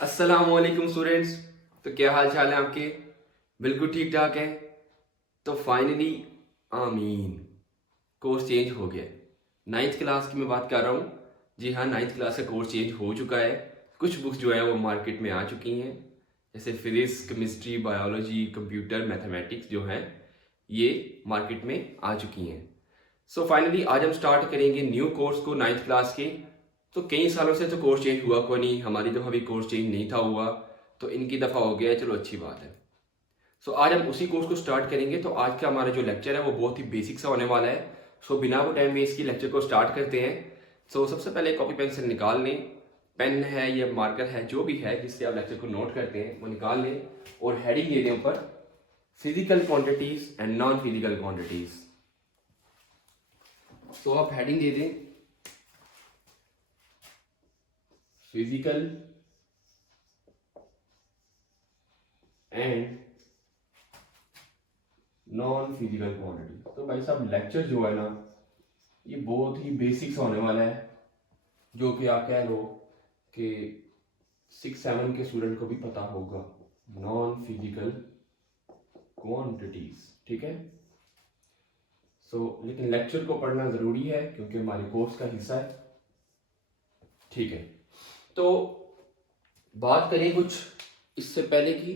अस्सलामुअलैकुम स्टूडेंट्स। तो क्या हाल चाल है आपके? बिल्कुल ठीक ठाक है। तो फाइनली आमीन, कोर्स चेंज हो गया। नाइन्थ क्लास की मैं बात कर रहा हूँ। जी हाँ, नाइन्थ क्लास का कोर्स चेंज हो चुका है। कुछ बुक्स जो है वो मार्केट में आ चुकी हैं, जैसे physics, chemistry, biology, computer, mathematics जो हैं ये मार्केट में आ चुकी हैं। सो फाइनली आज हम स्टार्ट करेंगे न्यू कोर्स को नाइन्थ क्लास के। तो कई सालों से तो कोर्स चेंज हुआ को नहीं, हमारी तो अभी कोर्स चेंज नहीं था हुआ, तो इनकी दफ़ा हो गया है, चलो अच्छी बात है। सो आज हम उसी कोर्स को स्टार्ट करेंगे। तो आज का हमारा जो लेक्चर है वो बहुत ही बेसिक सा होने वाला है। सो बिना वो टाइम वेस्ट की लेक्चर को स्टार्ट करते हैं। सो सबसे पहले कॉपी पेंसिल निकाल लें, पेन है या मार्कर है जो भी है जिससे आप लेक्चर को नोट करते हैं वो निकाल लें, और हेडिंग दे दें ऊपर physical quantities and non physical quantities. तो आप हेडिंग दे दें physical and non physical quantity. तो भाई साहब लेक्चर जो है ना ये बहुत ही बेसिक्स होने वाला है, जो कि आप कह लो कि 6-7 के स्टूडेंट को भी पता होगा। नॉन फिजिकल क्वांटिटीज, ठीक है। लेकिन लेक्चर को पढ़ना ज़रूरी है क्योंकि हमारे कोर्स का हिस्सा है, ठीक है। तो बात करें कुछ इससे पहले की,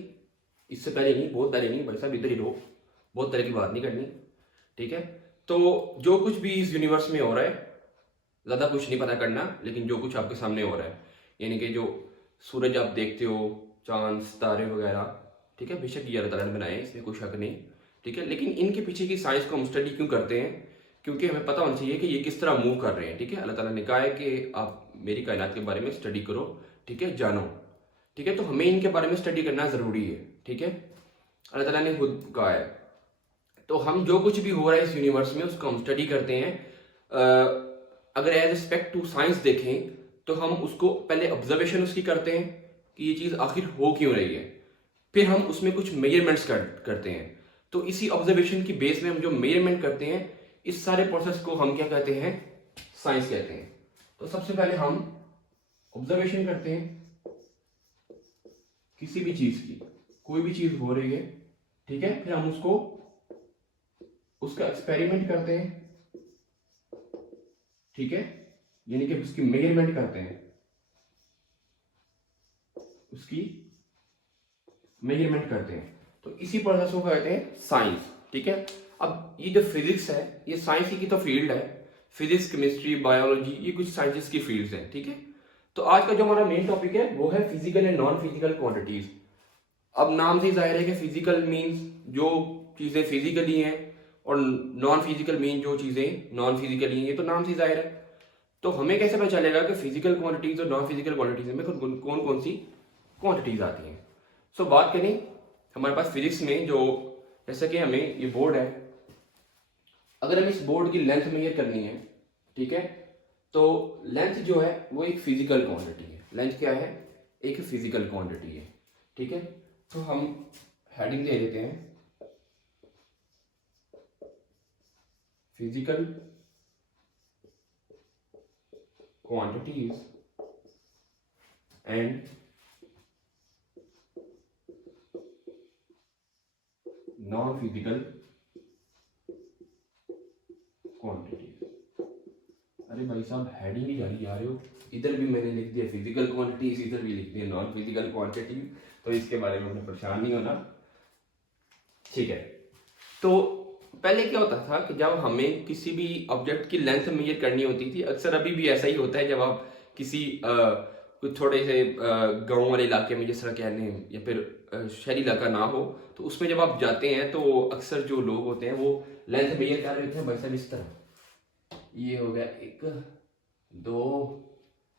इससे पहले नहीं, बहुत पहले नहीं भाई साहब, इधर ही रहो, बहुत तरह की बात नहीं करनी, ठीक है। तो जो कुछ भी इस यूनिवर्स में हो रहा है, ज़्यादा कुछ नहीं पता करना, लेकिन जो कुछ आपके सामने हो रहा है, यानी कि जो सूरज आप देखते हो, चांद, तारे वगैरह, ठीक है, बेशक ये अल्लाह ताला ने बनाए, इसमें कोई शक नहीं, ठीक है। लेकिन इनके पीछे की साइंस को हम स्टडी क्यों करते हैं? क्योंकि हमें पता होना चाहिए कि ये किस तरह मूव कर रहे हैं, ठीक है। अल्लाह ताला ने कहा है कि आप मेरी कायनात के बारे में स्टडी करो, ठीक है, जानो, ठीक है। तो हमें इनके बारे में स्टडी करना ज़रूरी है, ठीक है। अल्लाह ताला ने खुद कहा है। तो हम जो कुछ भी हो रहा है इस यूनिवर्स में उसको हम स्टडी करते हैं। अगर एज रिस्पेक्ट टू साइंस देखें तो हम उसको पहले ऑब्जर्वेशन उसकी करते हैं कि ये चीज़ आखिर हो क्यों रही है, फिर हम उसमें कुछ मेजरमेंट्स करते हैं। तो इसी ऑब्जर्वेशन की बेस में हम जो मेजरमेंट करते हैं, इस सारे प्रोसेस को हम क्या कहते हैं? साइंस कहते हैं। तो सबसे पहले हम ऑब्जर्वेशन करते हैं किसी भी चीज़ की, कोई भी चीज़ हो रही है, ठीक है, फिर हम उसका एक्सपेरिमेंट करते हैं, ठीक है, यानी कि उसकी मेजरमेंट करते हैं, उसकी मेजरमेंट करते हैं। तो इसी प्रोसेस को कहते हैं साइंस, ठीक है। अब ये जो फिजिक्स है ये साइंस की तो फील्ड है, फिजिक्स, केमिस्ट्री, बायोलॉजी, ये कुछ साइंसेस की फील्ड्स हैं, ठीक है। तो आज का जो हमारा मेन टॉपिक है वो है physical and non physical quantities. अब नाम से जाहिर है कि फिजिकल मीन्स जो चीज़ें फिजिकली हैं, और नॉन फिजिकल मीन जो चीज़ें नॉन फिजिकली हैं, ये तो नाम से जाहिर है। तो हमें कैसे पता चलेगा कि फिजिकल क्वांटिटीज और नॉन फिजिकल क्वांटिटीज में कौन कौन सी क्वांटिटीज आती हैं? बात करें हमारे पास फिजिक्स में, जो जैसे कि हमें ये बोर्ड है, अगर हमें इस बोर्ड की लेंथ मेजर करनी है, ठीक है, तो लेंथ जो है वो एक फिजिकल क्वांटिटी है। लेंथ क्या है? एक फिजिकल क्वांटिटी है, ठीक है। तो हम हेडिंग दे देते हैं physical quantities and non physical quantities. अरे भाई साहब, हेडिंग ही जारी जा रहे हो, इधर भी मैंने लिख दिया फिजिकल क्वांटिटीज, इधर भी लिख दिया नॉन फिजिकल क्वांटिटीज, तो इसके बारे में हमें परेशान नहीं होना, ठीक है। तो पहले क्या होता था कि जब हमें किसी भी ऑब्जेक्ट की लेंथ मेजर करनी होती थी, अक्सर अभी भी ऐसा ही होता है, जब आप किसी कुछ थोड़े से गांव वाले इलाके में, जिस तरह कह लें, या फिर शहरी इलाका ना हो, तो उसमें जब आप जाते हैं तो अक्सर जो लोग होते हैं वो लेंथ मेजर कर रहे होते हैं भाई साहब इस तरह, ये हो गया 1 2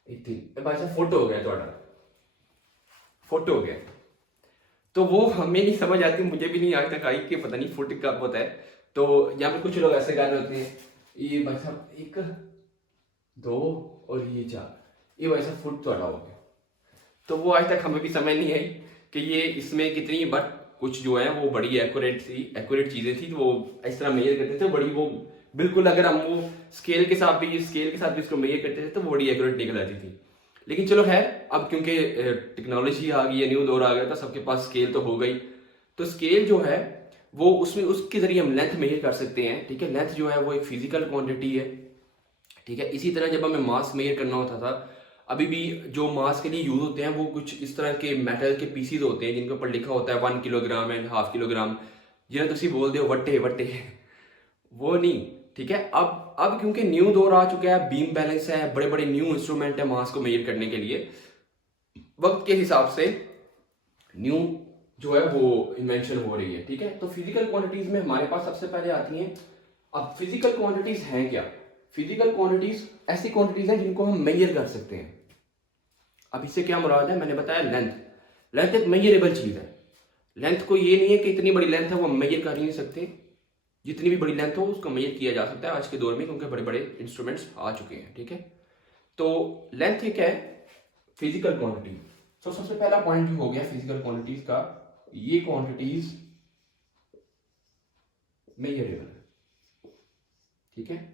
3, भाई साहब फुट हो गया, थोड़ा फुट हो गया। तो वो हमें नहीं समझ आती, मुझे भी नहीं आज तक आई कि पता नहीं फुट कब होता है। तो यहाँ पे कुछ लोग ऐसे कर रहे होते हैं, ये भाई साहब 1 2 और ये 4, ये भाई साहब फुट थोड़ा हो गया। तो वो आज तक हमें भी समझ नहीं आई कि ये इसमें कितनी, बट कुछ जो है वो बड़ी एक्यूरेट चीज़ें थी, तो वो इस तरह मेजर करते थे, बड़ी वो बिल्कुल, अगर हम वो स्केल के साथ भी इसको मेजर करते थे तो वो बड़ी एक्यूरेट निकल आती थी। लेकिन चलो खैर, अब क्योंकि टेक्नोलॉजी आ गई है, न्यू दौर आ गया, तो सबके पास स्केल तो हो गई। तो स्केल जो है वो उसमें उसके जरिए हम लेंथ मेजर कर सकते हैं, ठीक है। लेंथ जो है वो एक फिजिकल क्वांटिटी है, ठीक है। इसी तरह जब हमें मास मेजर करना होता था, अभी भी जो मास के लिए यूज होते हैं वो कुछ इस तरह के मेटल के पीसीज होते हैं जिनके ऊपर लिखा होता है 1 किलोग्राम एंड हाफ किलोग्राम, जिन्हें तुम बोल दो वट्टे वट्टे वो नहीं, ठीक है। अब क्योंकि न्यू दौर आ चुका है, बीम बैलेंस है, बड़े बड़े न्यू इंस्ट्रूमेंट है मास को मेजर करने के लिए, वक्त के हिसाब से न्यू जो है वो इन्वेंशन हो रही है, ठीक है। तो फिजिकल क्वांटिटीज में हमारे पास सबसे पहले आती हैं। अब फिजिकल क्वांटिटीज हैं क्या? फिजिकल क्वांटिटीज ऐसी क्वांटिटीज हैं जिनको हम मेजर कर सकते हैं। अब इससे क्या मुराद है? मैंने बताया लेंथ। लेंथ एक मेजरेबल चीज है। लेंथ को ये नहीं है कि इतनी बड़ी लेंथ है वो हम मेजर कर ही नहीं सकते, जितनी भी बड़ी लेंथ हो उसको मेजर किया जा सकता है आज के दौर में, क्योंकि बड़े बड़े इंस्ट्रूमेंट्स आ चुके हैं, ठीक है। तो लेंथ एक है फिजिकल क्वांटिटी। तो सबसे पहला पॉइंट जो हो गया फिजिकल क्वांटिटीज का, ये क्वांटिटीज मेजरेबल है, ठीक है।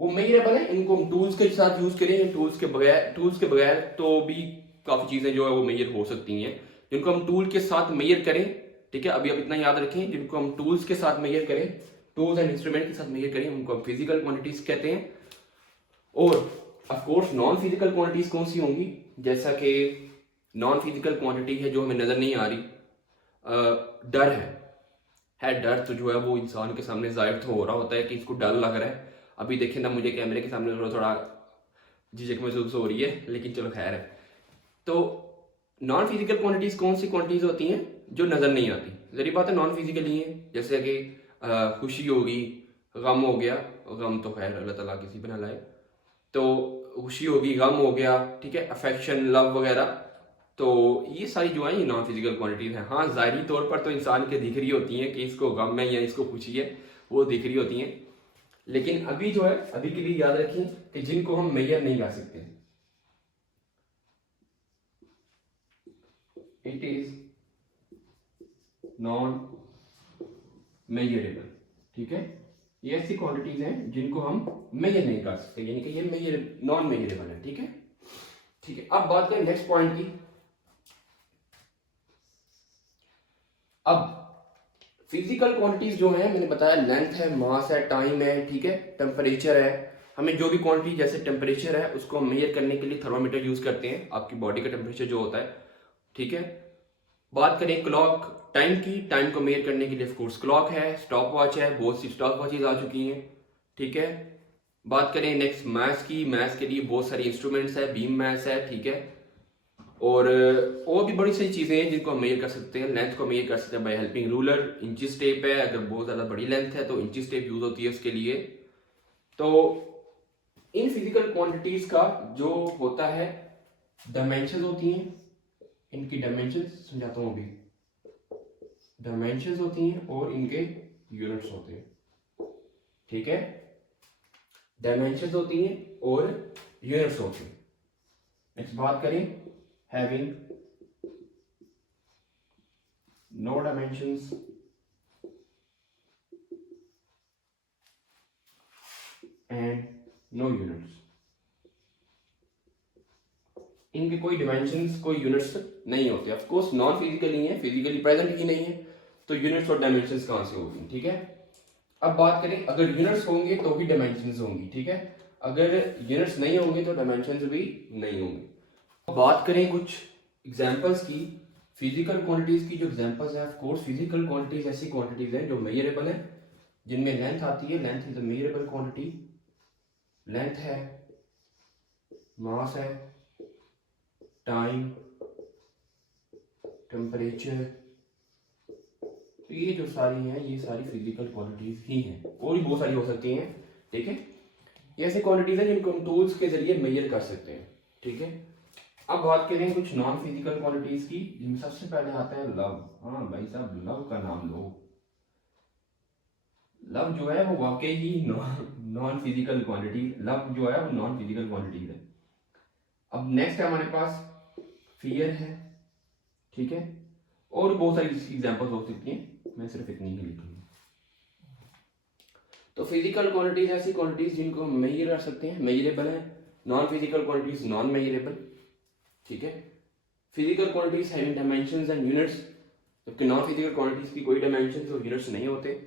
वो मेजरेबल है, इनको हम टूल्स के साथ यूज करें, टूल्स के बगैर तो भी काफी चीजें जो है वो मेजर हो सकती हैं, जिनको हम टूल के साथ मेजर करें, ठीक है। अभी अब इतना याद रखें, जिनको हम टूल्स के साथ मेजर करें, टूल्स एंड इंस्ट्रूमेंट के साथ मेजर करें, उनको फिजिकल क्वांटिटीज कहते हैं। और of course non physical quantities कौन सी होंगी? जैसा कि नॉन फिजिकल क्वांटिटी है जो हमें नजर नहीं आ रही, डर है डर तो जो है वो इंसान के सामने जाहिर तो हो रहा होता है कि इसको डर लग रहा है। अभी देखें ना, मुझे कैमरे के सामने थोड़ा झिझक महसूस हो रही है, लेकिन चलो खैर है। तो नॉन फिजिकल क्वांटिटीज कौन सी क्वांटिटीज होती हैं? जो नजर नहीं आती। जरी बात है नॉन फिजिकल ही है, जैसे कि खुशी होगी, गम हो गया, गम तो खैर अल्लाह ताला किसी पे ना लाए, तो खुशी होगी, गम हो गया, ठीक है, अफेक्शन, लव वगैरह। तो ये सारी जो है ये नॉन फिजिकल क्वांटिटीज हैं। हाँ, ज़ाहिरी तौर पर तो इंसान के दिख रही होती हैं कि इसको गम है या इसको खुशी है, वो दिख रही होती हैं। लेकिन अभी जो है, अभी के लिए याद रखें कि जिनको हम मेजर नहीं कर सकते, इट इज नॉन मेजरेबल, ठीक है। ये ऐसी क्वांटिटीज हैं जिनको हम मेजर नहीं कर सकते, यानी कि ये मेजर नॉन मेजरेबल है, ठीक है। ठीक है, अब बात करें नेक्स्ट पॉइंट की। अब फिजिकल क्वांटिटीज जो है, मैंने बताया लेंथ है, मास है, टाइम है, ठीक है, टेम्परेचर है। हमें जो भी क्वांटिटी, जैसे टेम्परेचर है, उसको हम मेजर करने के लिए थर्मामीटर यूज करते हैं, आपकी बॉडी का टेम्परेचर जो होता है, ठीक है। बात करें क्लॉक टाइम की, टाइम को मेजर करने के लिए ऑफकोर्स क्लॉक है, स्टॉप वॉच है, बहुत सी स्टॉप वॉचेज आ चुकी हैं, ठीक है। बात करें नेक्स्ट मैथ्स की, मैथ्स के लिए बहुत सारे इंस्ट्रूमेंट्स है, बीम मैथ्स है, ठीक है। और भी बड़ी सारी चीज़ें हैं जिनको हम मेजर कर सकते हैं। लेंथ को मेजर कर सकते हैं by helping ruler, inches tape है, अगर बहुत ज़्यादा बड़ी लेंथ है तो इंचिस टेप यूज होती है उसके लिए। तो इन फिजिकल क्वांटिटीज का जो होता है, डायमेंशन होती हैं, इनकी डायमेंशन समझाता हूँ अभी। डायमेंशन होती हैं और इनके यूनिट्स होते हैं, ठीक है। डायमेंशन होती हैं और यूनिट्स होते हैं। नेक्स्ट बात करें, having no dimensions and no units. इनके कोई डिमेंशंस, कोई यूनिट्स नहीं होते। ऑफ कोर्स नॉन फिजिकली है, फिजिकली प्रेजेंट ही नहीं है, तो यूनिट्स और डायमेंशंस कहां से होगी, ठीक है। अब बात करें, अगर यूनिट्स होंगे तो भी डायमेंशंस होंगी, ठीक है। अगर यूनिट्स नहीं होंगे तो डायमेंशंस भी नहीं होंगे। बात करें कुछ एग्जांपल्स की, फिजिकल क्वांटिटीज की जो एग्जांपल्स है, ऑफ कोर्स फिजिकल क्वांटिटीज ऐसी क्वांटिटीज हैं जो मेजरेबल है, जिनमें लेंथ आती है। Length is a measurable quantity. Length है, मास है, टाइम, टेम्परेचर, तो ये जो सारी हैं ये सारी फिजिकल क्वांटिटीज ही हैं, और भी बहुत सारी हो सकती हैं, ठीक है। ये ऐसी क्वांटिटीज हैं जिनको हम टूल्स के जरिए मेजर कर सकते हैं, ठीक है। अब बात करें कुछ नॉन फिजिकल क्वांटिटीज की, जिनमें सबसे पहले आता है लव। हाँ भाई साहब, लव का नाम लो। लव जो है वो वाकई ही नॉन फिजिकल क्वांटिटी, लव जो है वो नॉन फिजिकल क्वांटिटीज है। अब नेक्स्ट है हमारे पास फियर है, ठीक है, और बहुत सारी एग्जांपल्स हो सकती हैं, मैं सिर्फ इतनी ही लिखूंगा। तो फिजिकल क्वांटिटीज ऐसी क्वांटिटीज जिनको हम मेजर कर सकते हैं, मेजरेबल है। Non physical quantities non measurable, ठीक है। Physical quantities having dimensions and units, जबकि नॉन फिजिकल क्वांटिटीज की कोई डायमेंशंस और यूनिट्स नहीं होते।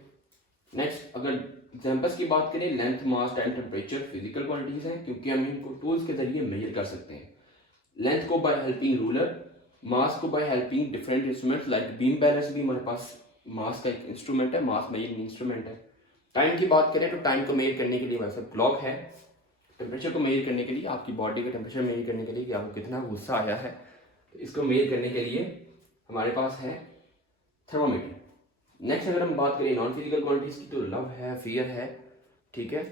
नेक्स्ट अगर एग्जांपल्स की बात करें, length, mass, time, temperature physical quantities हैं क्योंकि हम इनको टूल्स के जरिए मेजर कर सकते हैं। लेंथ को बाय हेल्पिंग रूलर, मास को by helping different instruments like beam balance भी हमारे पास मास का एक इंस्ट्रूमेंट है, मास मेजरिंग इंस्ट्रूमेंट है। टाइम की बात करें तो टाइम को मेजर करने के लिए हमारे पास क्लॉक है। टेम्परेचर को मेजर करने के लिए, आपकी बॉडी का टेम्परेचर मेजर करने के लिए कि आपको कितना गुस्सा आया है, तो इसको मेजर करने के लिए हमारे पास है थर्मोमीटर। नेक्स्ट अगर हम बात करें नॉन फिजिकल क्वांटिटीज की तो लव है, फियर है, ठीक है,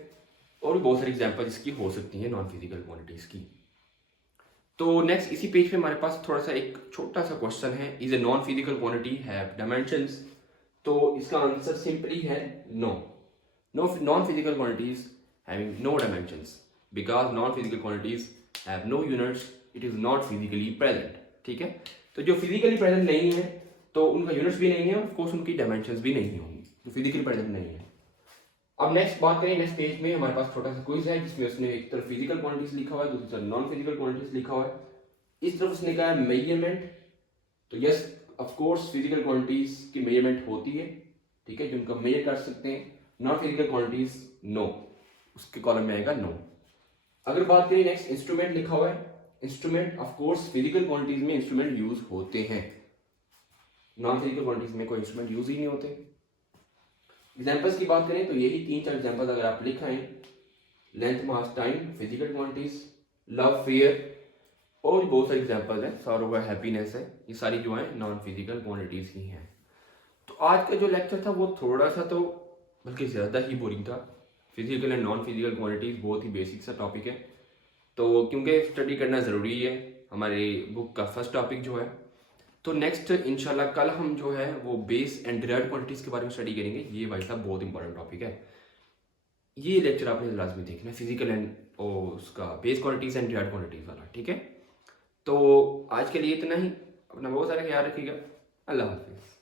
और भी बहुत सारी एग्जांपल इसकी हो सकती हैं नॉन फिजिकल क्वांटिटीज की। तो नेक्स्ट इसी पेज पे हमारे पास थोड़ा सा एक छोटा सा क्वेश्चन है, is a non physical quantity have dimensions? तो इसका आंसर सिंपली है no. Non physical quantities having no dimensions because non physical quantities have no units, it is not physically present, ठीक है। तो जो फिजिकली प्रेजेंट नहीं है तो उनका यूनिट्स भी नहीं है, ऑफ कोर्स उनकी डायमेंशंस भी नहीं होंगी, जो फिजिकली प्रेजेंट नहीं है। अब नेक्स्ट बात करें, नेक्स्ट पेज में हमारे पास छोटा सा क्विज है जिसमें उसने एक तरफ फिजिकल क्वांटिटीज लिखा हुआ है, दूसरी तरफ नॉन फिजिकल क्वांटिटीज लिखा हुआ है। इस तरफ उसने कहा है मेजरमेंट, तो yes of course physical quantities की मेजरमेंट होती है, ठीक है, जिनको मेजर कर सकते हैं। नॉन फिजिकल क्वांटिटीज नो, उसके कॉलम में आएगा नो। अगर बात करें नेक्स्ट इंस्ट्रूमेंट लिखा हुआ है, instrument of course physical quantities में इंस्ट्रूमेंट यूज होते हैं, नॉन फिजिकल क्वांटिटीज में कोई इंस्ट्रूमेंट यूज ही नहीं होते। एग्जांपल्स की बात करें तो यही 3-4 एग्जांपल अगर आप लिख आए, length, mass, time physical quantities, love, fear, और बहुत सारे एग्जांपल हैं, सॉरो है, हैप्पीनेस है, ये सारी जो है नॉन फिजिकल क्वांटिटीज ही हैं। तो आज का जो लेक्चर था वो थोड़ा सा तो बल्कि ज़्यादा ही बोरिंग था। Physical and non physical quantities बहुत ही बेसिक सा टॉपिक है, तो क्योंकि स्टडी करना ज़रूरी है, हमारे बुक का फर्स्ट टॉपिक जो है। तो नेक्स्ट इंशाल्लाह कल हम जो है वो बेस एंड डिराइव्ड क्वांटिटीज के बारे में स्टडी करेंगे। ये भाई साहब बहुत इंपॉर्टेंट टॉपिक है, ये लेक्चर आपने लाजमी देखना है, फिजिकल एंड और उसका base quantities and derived quantities वाला, ठीक है। तो आज के लिए इतना ही, अपना बहुत सारा ख्याल रखिएगा, अल्लाह हाफिज़।